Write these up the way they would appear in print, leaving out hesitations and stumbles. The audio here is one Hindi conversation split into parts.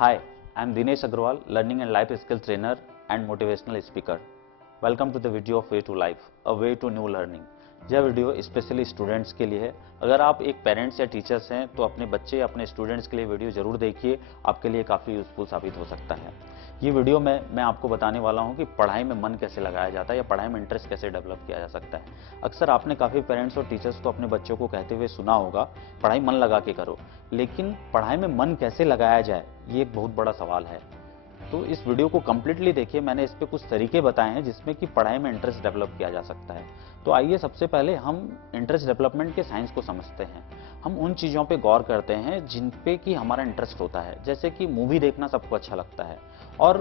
Hi, I am Dinesh Agrawal, Learning and Life Skills Trainer and Motivational Speaker. Welcome to the video of Way to Life, a way to new learning. यह वीडियो स्पेशली स्टूडेंट्स के लिए है। अगर आप एक पेरेंट्स या टीचर्स हैं तो अपने बच्चे या अपने स्टूडेंट्स के लिए वीडियो जरूर देखिए, आपके लिए काफ़ी यूजफुल साबित हो सकता है। ये वीडियो में मैं आपको बताने वाला हूँ कि पढ़ाई में मन कैसे लगाया जाता है या पढ़ाई में इंटरेस्ट कैसे डेवलप किया जा सकता है। अक्सर आपने काफ़ी पेरेंट्स और टीचर्स को अपने बच्चों को कहते हुए सुना होगा, पढ़ाई मन लगा के करो, लेकिन पढ़ाई में मन कैसे लगाया जाए ये एक बहुत बड़ा सवाल है। तो इस वीडियो को कम्प्लीटली देखिए, मैंने इस पे कुछ तरीके बताए हैं जिसमें कि पढ़ाई में इंटरेस्ट डेवलप किया जा सकता है। तो आइए सबसे पहले हम इंटरेस्ट डेवलपमेंट के साइंस को समझते हैं। हम उन चीज़ों पे गौर करते हैं जिन पे कि हमारा इंटरेस्ट होता है। जैसे कि मूवी देखना सबको अच्छा लगता है और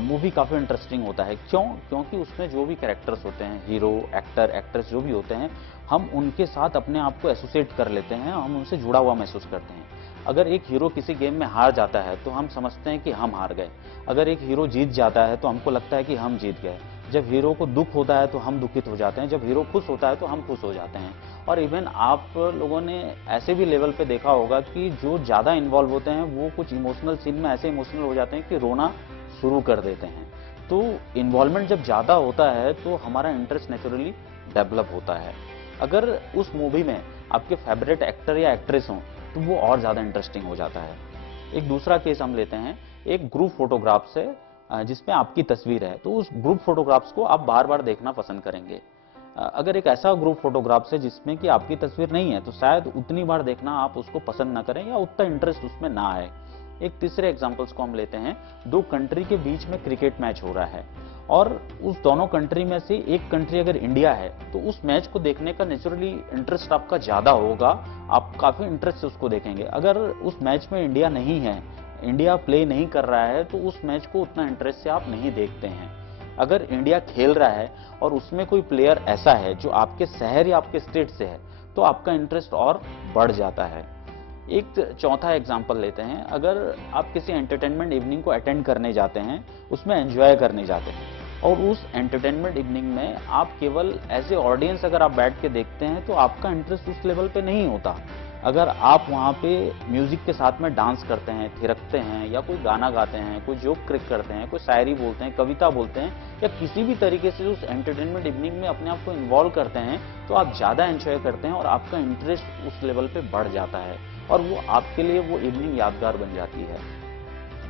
मूवी काफ़ी इंटरेस्टिंग होता है। क्योंकि उसमें जो भी कैरेक्टर्स होते हैं, हीरो, एक्टर, एक्ट्रेस जो भी होते हैं, हम उनके साथ अपने आप को एसोसिएट कर लेते हैं, हम उनसे जुड़ा हुआ महसूस करते हैं। अगर एक हीरो किसी गेम में हार जाता है तो हम समझते हैं कि हम हार गए। अगर एक हीरो जीत जाता है तो हमको लगता है कि हम जीत गए। जब हीरो को दुख होता है तो हम दुखित हो जाते हैं, जब हीरो खुश होता है तो हम खुश हो जाते हैं। और इवन आप लोगों ने ऐसे भी लेवल पे देखा होगा कि जो ज़्यादा इन्वॉल्व होते हैं वो कुछ इमोशनल सीन में ऐसे इमोशनल हो जाते हैं कि रोना शुरू कर देते हैं। तो इन्वॉल्वमेंट जब ज़्यादा होता है तो हमारा इंटरेस्ट नेचुरली डेवलप होता है। अगर उस मूवी में आपके फेवरेट एक्टर या एक्ट्रेस हों तो वो और ज़्यादा इंटरेस्टिंग हो जाता है। एक दूसरा केस हम लेते हैं, एक ग्रुप फोटोग्राफ से जिसमें आपकी तस्वीर है, तो उस ग्रुप फोटोग्राफ्स को आप बार बार देखना पसंद करेंगे। अगर एक ऐसा ग्रुप फोटोग्राफ्स है जिसमें कि आपकी तस्वीर नहीं है तो शायद उतनी बार देखना आप उसको पसंद ना करें या उतना इंटरेस्ट उसमें ना आए। एक तीसरे एग्जांपल्स को हम लेते हैं, दो कंट्री के बीच में क्रिकेट मैच हो रहा है और उस दोनों कंट्री में से एक कंट्री अगर इंडिया है तो उस मैच को देखने का नेचुरली इंटरेस्ट आपका ज़्यादा होगा, आप काफ़ी इंटरेस्ट से उसको देखेंगे। अगर उस मैच में इंडिया नहीं है, इंडिया प्ले नहीं कर रहा है, तो उस मैच को उतना इंटरेस्ट से आप नहीं देखते हैं। अगर इंडिया खेल रहा है और उसमें कोई प्लेयर ऐसा है जो आपके शहर या आपके स्टेट से है तो आपका इंटरेस्ट और बढ़ जाता है। एक चौथा एग्जांपल लेते हैं, अगर आप किसी एंटरटेनमेंट इवनिंग को अटेंड करने जाते हैं, उसमें एंजॉय करने जाते हैं और उस एंटरटेनमेंट इवनिंग में आप केवल एज ए ऑडियंस अगर आप बैठ के देखते हैं तो आपका इंटरेस्ट उस लेवल पे नहीं होता। अगर आप वहाँ पे म्यूजिक के साथ में डांस करते हैं, थिरकते हैं या कोई गाना गाते हैं, कोई जोक क्रिक करते हैं, कोई शायरी बोलते हैं, कविता बोलते हैं या किसी भी तरीके से उस एंटरटेनमेंट इवनिंग में अपने आप को इन्वॉल्व करते हैं तो आप ज़्यादा एंजॉय करते हैं और आपका इंटरेस्ट उस लेवल पे बढ़ जाता है और वो आपके लिए वो इवनिंग यादगार बन जाती है।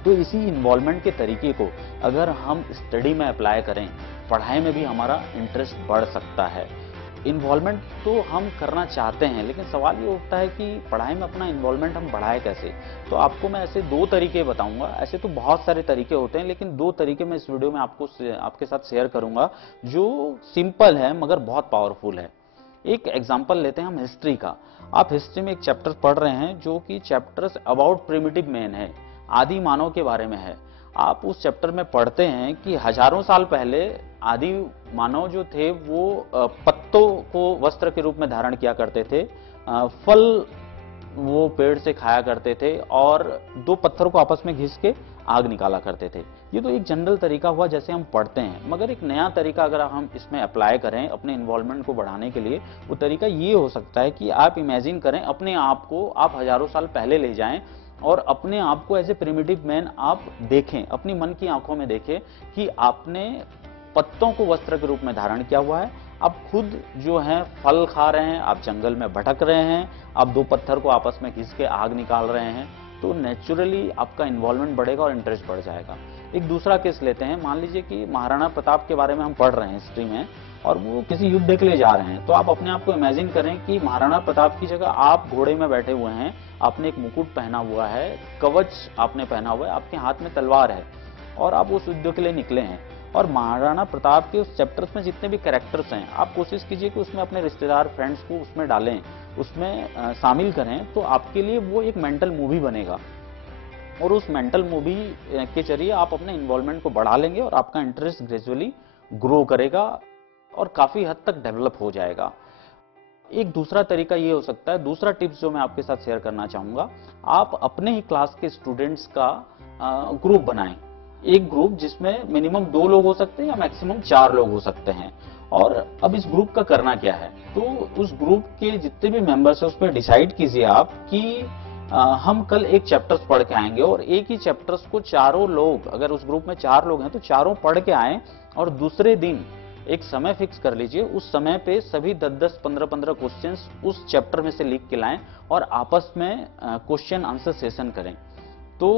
तो इसी इन्वॉल्वमेंट के तरीके को अगर हम स्टडी में अप्लाई करें, पढ़ाई में भी हमारा इंटरेस्ट बढ़ सकता है। इन्वॉल्वमेंट तो हम करना चाहते हैं, लेकिन सवाल ये उठता है कि पढ़ाई में अपना इन्वॉल्वमेंट हम बढ़ाएं कैसे। तो आपको मैं ऐसे दो तरीके बताऊंगा। ऐसे तो बहुत सारे तरीके होते हैं, लेकिन दो तरीके मैं इस वीडियो में आपके साथ शेयर करूंगा जो सिंपल है मगर बहुत पावरफुल है। एक एग्जाम्पल लेते हैं हम हिस्ट्री का। आप हिस्ट्री में एक चैप्टर पढ़ रहे हैं जो कि चैप्टर्स अबाउट प्रिमिटिव मैन है, आदि मानव के बारे में है। आप उस चैप्टर में पढ़ते हैं कि हजारों साल पहले आदि मानव जो थे वो पत्तों को वस्त्र के रूप में धारण किया करते थे, फल वो पेड़ से खाया करते थे और दो पत्थर को आपस में घिस के आग निकाला करते थे। ये तो एक जनरल तरीका हुआ जैसे हम पढ़ते हैं, मगर एक नया तरीका अगर हम इसमें अप्लाई करें अपने इन्वॉल्वमेंट को बढ़ाने के लिए, वो तरीका ये हो सकता है कि आप इमेजिन करें अपने आप को आप हजारों साल पहले ले जाएं और अपने आप को एज ए प्रिमिटिव मैन आप देखें, अपनी मन की आंखों में देखें कि आपने पत्तों को वस्त्र के रूप में धारण किया हुआ है, आप खुद जो है फल खा रहे हैं, आप जंगल में भटक रहे हैं, आप दो पत्थर को आपस में घिस के आग निकाल रहे हैं, तो नेचुरली आपका इन्वॉल्वमेंट बढ़ेगा और इंटरेस्ट बढ़ जाएगा। एक दूसरा केस लेते हैं, मान लीजिए कि महाराणा प्रताप के बारे में हम पढ़ रहे हैं हिस्ट्री में और वो किसी युद्ध के लिए जा रहे हैं। तो आप अपने आप को इमेजिन करें कि महाराणा प्रताप की जगह आप घोड़े में बैठे हुए हैं, आपने एक मुकुट पहना हुआ है, कवच आपने पहना हुआ है, आपके हाथ में तलवार है और आप उस युद्ध के लिए निकले हैं। और महाराणा प्रताप के उस चैप्टर्स में जितने भी कैरेक्टर्स हैं, आप कोशिश कीजिए कि उसमें अपने रिश्तेदार, फ्रेंड्स को उसमें डालें, उसमें शामिल करें, तो आपके लिए वो एक मेंटल मूवी बनेगा और उस मेंटल मूवी के जरिए आप अपने इन्वॉल्वमेंट को बढ़ा लेंगे और आपका इंटरेस्ट ग्रेजुअली ग्रो करेगा और काफी हद तक डेवलप हो जाएगा। एक दूसरा तरीका ये हो सकता है, दूसरा टिप्स जो मैं आपके साथ शेयर करना चाहूंगा, आप अपने ही क्लास के स्टूडेंट्स का ग्रुप बनाएं। एक ग्रुप जिसमें मिनिमम 2 लोग हो सकते हैं या मैक्सिमम 4 लोग हो सकते हैं। और अब इस ग्रुप का करना क्या है, तो उस ग्रुप के जितने भी मेंबर्स हैं उस पर डिसाइड कीजिए आप कि हम कल एक चैप्टर्स पढ़ के आएंगे और एक ही चैप्टर्स को चारों लोग, अगर उस ग्रुप में 4 लोग हैं तो चारों पढ़ के आएं और दूसरे दिन एक समय फिक्स कर लीजिए, उस समय पे सभी 10-10, 15-15 क्वेश्चंस उस चैप्टर में से लिख के लाएं और आपस में क्वेश्चन आंसर सेशन करें। तो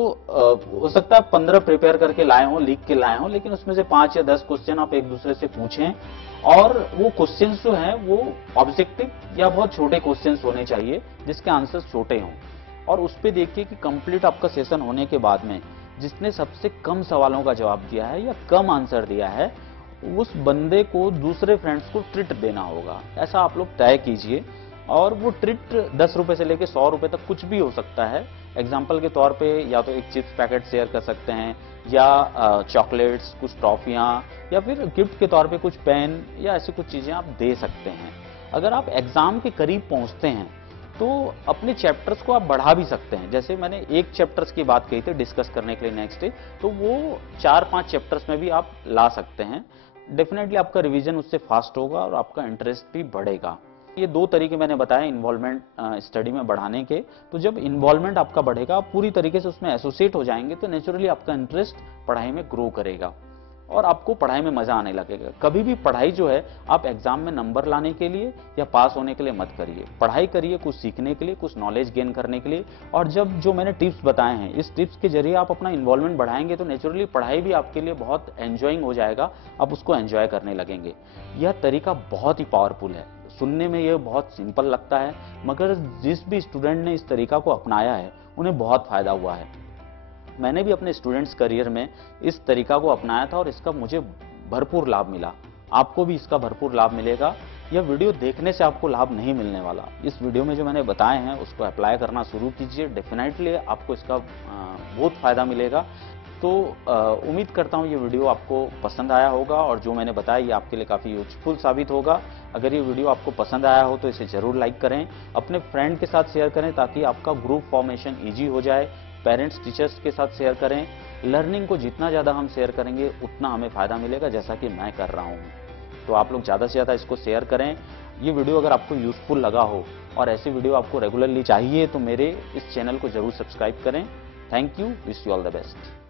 हो सकता है 15 प्रिपेयर करके लाए हों, लिख के लाए हों, लेकिन उसमें से 5 या 10 क्वेश्चन आप एक दूसरे से पूछें और वो क्वेश्चंस जो हैं वो ऑब्जेक्टिव या बहुत छोटे क्वेश्चंस होने चाहिए जिसके आंसर्स छोटे हों। और उस पे देखिए कि कंप्लीट आपका सेशन होने के बाद में जिसने सबसे कम सवालों का जवाब दिया है या कम आंसर दिया है, उस बंदे को दूसरे फ्रेंड्स को ट्रीट देना होगा। ऐसा आप लोग तय कीजिए और वो ट्रीट 10 रुपए से लेके 100 रुपए तक कुछ भी हो सकता है। एग्जाम्पल के तौर पे या तो एक चिप्स पैकेट शेयर कर सकते हैं या चॉकलेट्स, कुछ टॉफियां, या फिर गिफ्ट के तौर पे कुछ पेन या ऐसी कुछ चीजें आप दे सकते हैं। अगर आप एग्जाम के करीब पहुंचते हैं तो अपने चैप्टर्स को आप बढ़ा भी सकते हैं। जैसे मैंने एक चैप्टर्स की बात कही थी डिस्कस करने के लिए नेक्स्ट डे, तो वो 4-5 चैप्टर्स में भी आप ला सकते हैं। डेफिनेटली आपका रिवीजन उससे फास्ट होगा और आपका इंटरेस्ट भी बढ़ेगा। ये 2 तरीके मैंने बताए इन्वॉल्वमेंट स्टडी में बढ़ाने के। तो जब इन्वॉल्वमेंट आपका बढ़ेगा, आप पूरी तरीके से उसमें एसोसिएट हो जाएंगे, तो नेचुरली आपका इंटरेस्ट पढ़ाई में ग्रो करेगा और आपको पढ़ाई में मजा आने लगेगा। कभी भी पढ़ाई जो है आप एग्जाम में नंबर लाने के लिए या पास होने के लिए मत करिए। पढ़ाई करिए कुछ सीखने के लिए, कुछ नॉलेज गेन करने के लिए। और जब जो मैंने टिप्स बताए हैं, इस टिप्स के जरिए आप अपना इन्वॉल्वमेंट बढ़ाएंगे तो नेचुरली पढ़ाई भी आपके लिए बहुत एंजॉइंग हो जाएगा, आप उसको एंजॉय करने लगेंगे। यह तरीका बहुत ही पावरफुल है। सुनने में यह बहुत सिंपल लगता है, मगर जिस भी स्टूडेंट ने इस तरीका को अपनाया है उन्हें बहुत फायदा हुआ है। मैंने भी अपने स्टूडेंट्स करियर में इस तरीका को अपनाया था और इसका मुझे भरपूर लाभ मिला। आपको भी इसका भरपूर लाभ मिलेगा। यह वीडियो देखने से आपको लाभ नहीं मिलने वाला। इस वीडियो में जो मैंने बताए हैं उसको अप्लाई करना शुरू कीजिए, डेफिनेटली आपको इसका बहुत फायदा मिलेगा। तो उम्मीद करता हूँ ये वीडियो आपको पसंद आया होगा और जो मैंने बताया ये आपके लिए काफ़ी यूजफुल साबित होगा। अगर ये वीडियो आपको पसंद आया हो तो इसे ज़रूर लाइक करें, अपने फ्रेंड के साथ शेयर करें ताकि आपका ग्रुप फॉर्मेशन ईजी हो जाए। पेरेंट्स, टीचर्स के साथ शेयर करें। लर्निंग को जितना ज़्यादा हम शेयर करेंगे उतना हमें फ़ायदा मिलेगा, जैसा कि मैं कर रहा हूँ। तो आप लोग ज़्यादा से ज़्यादा इसको शेयर करें। ये वीडियो अगर आपको यूजफुल लगा हो और ऐसी वीडियो आपको रेगुलरली चाहिए तो मेरे इस चैनल को ज़रूर सब्सक्राइब करें। Thank you, wish you all the best.